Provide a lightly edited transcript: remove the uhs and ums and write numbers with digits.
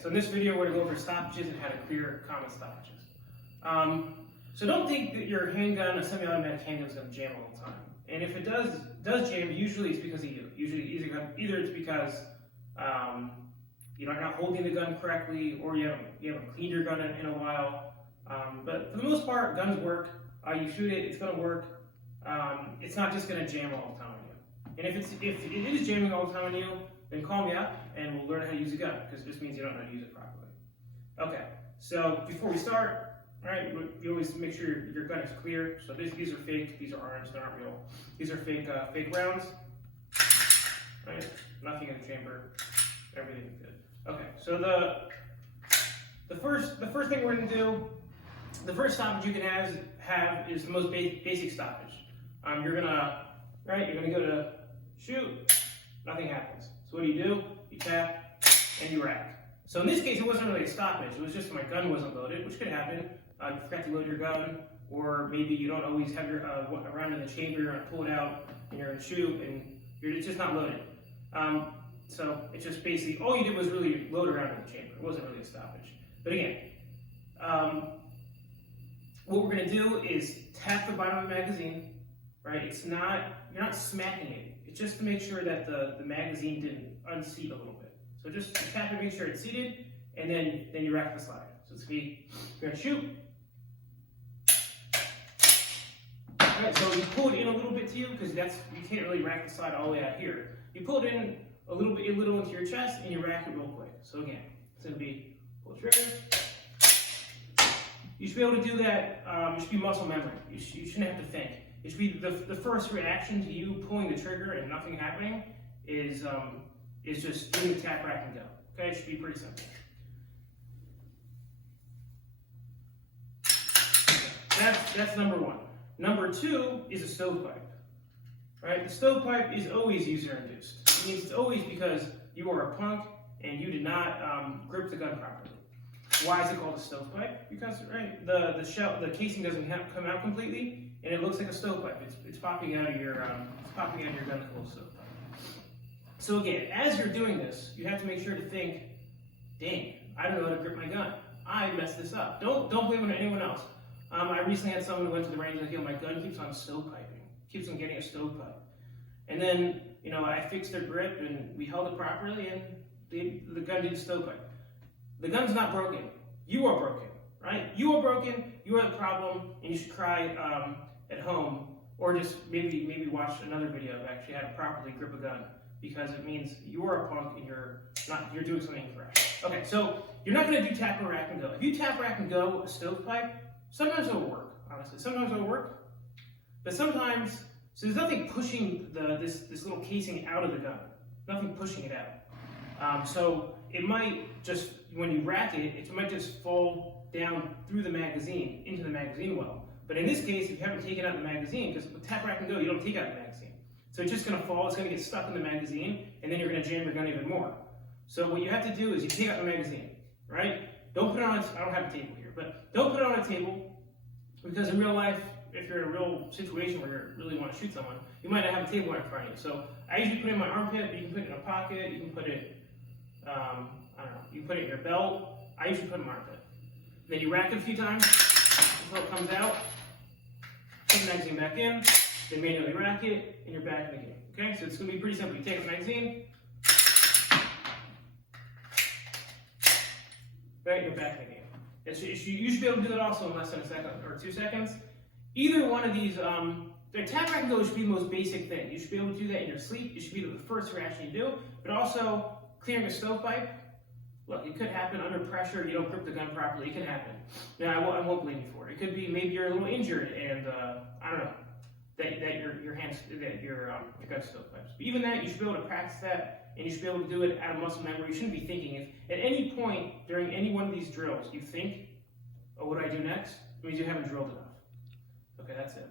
so in this video we're going to go over stoppages and how to clear common stoppages. So don't think that your handgun, a semi-automatic handgun, is going to jam all the time. And if it does jam, usually it's because of you. Usually either it's because you're not holding the gun correctly, or you haven't cleaned your gun in a while. But for the most part, guns work. You shoot it, it's going to work. It's not just going to jam all the time on you. And if it is jamming all the time on you, then call me up and we'll learn how to use a gun, because this means you don't know how to use it properly. Okay, so before we start, all right, you always make sure your gun is clear. So these are fake, these are arms, they're not real. These are fake rounds. Right? Nothing in the chamber, everything's good. Okay, so the first thing we're going to do, the first stoppage you can have is the most basic stoppage. You're gonna go to shoot, nothing happens. So what do? You tap and you rack. So in this case, it wasn't really a stoppage. It was just my gun wasn't loaded, which could happen. You forgot to load your gun, or maybe you don't always have your round in the chamber. You're gonna pull it out and you're gonna shoot, and it's just not loaded. So it's just basically all you did was really load a round in the chamber. It wasn't really a stoppage. But again, what we're gonna do is tap the bottom of the magazine. Right? You're not smacking it. It's just to make sure that the magazine didn't unseat a little bit. So just tap it, make sure it's seated, and then you rack the slide. So it's you're gonna shoot. All right, so you pull it in a little bit to you, because you can't really rack the slide all the way out here. You pull it in a little into your chest, and you rack it real quick. So again, it's gonna be pull the trigger. You should be able to do that. It should be muscle memory. You shouldn't have to think. It should be the first reaction to you pulling the trigger and nothing happening is just doing the tap, rack, and go. Okay, it should be pretty simple. That's number one. Number two is a stovepipe. Right? The stovepipe is always user-induced. It means it's always because you are a punk and you did not grip the gun properly. Why is it called a stovepipe? Because the casing doesn't come out completely, and it looks like a stovepipe. It's popping out of your gun full of stovepipe. So again, as you're doing this, you have to make sure to think, dang, I don't know how to grip my gun. I messed this up. Don't blame it on anyone else. I recently had someone who went to the range and said, my gun keeps on stovepiping, keeps on getting a stovepipe. And then, I fixed their grip and we held it properly, and the gun didn't stovepipe. The gun's not broken. You are broken, right? You are broken. You are the problem, and you should cry at home, or just maybe watch another video of actually how to properly grip a gun, because it means you are a punk and you're doing something incorrect. Okay, so you're not going to do tap or rack and go. If you tap, rack, and go a stovepipe, sometimes it'll work. Honestly, sometimes it'll work, but sometimes there's nothing pushing this little casing out of the gun. Nothing pushing it out. So it might just, when you rack it, it might just fall down through the magazine, into the magazine well. But in this case, if you haven't taken out the magazine, because with tap, rack, and go, you don't take out the magazine. So it's just going to fall, it's going to get stuck in the magazine, and then you're going to jam your gun even more. So what you have to do is you take out the magazine, right? Don't put it on, I don't have a table here, but don't put it on a table, because in real life, if you're in a real situation where you really want to shoot someone, you might not have a table right in front of you. So I usually put it in my armpit, but you can put it in a pocket, you can put it you can put it in your belt. I usually put it in my armpit. Then you rack it a few times until it comes out. Put the magazine back in, then manually rack it, and you're back in the game. Okay, so it's going to be pretty simple. You take the magazine, right, you're back in the game. You should be able to do that also in less than a second or 2 seconds. Either one of these, the tap, rack, and go should be the most basic thing. You should be able to do that in your sleep. It should be the first reaction you do, but also clearing a stovepipe. Look, it could happen under pressure. You don't grip the gun properly. It can happen. Now, I won't blame you for it. It could be maybe you're a little injured, and I don't know that your gun stovepipes. But even that, you should be able to practice that, and you should be able to do it out of muscle memory. You shouldn't be thinking. If at any point during any one of these drills you think, "Oh, what do I do next?" It means you haven't drilled enough. Okay, that's it.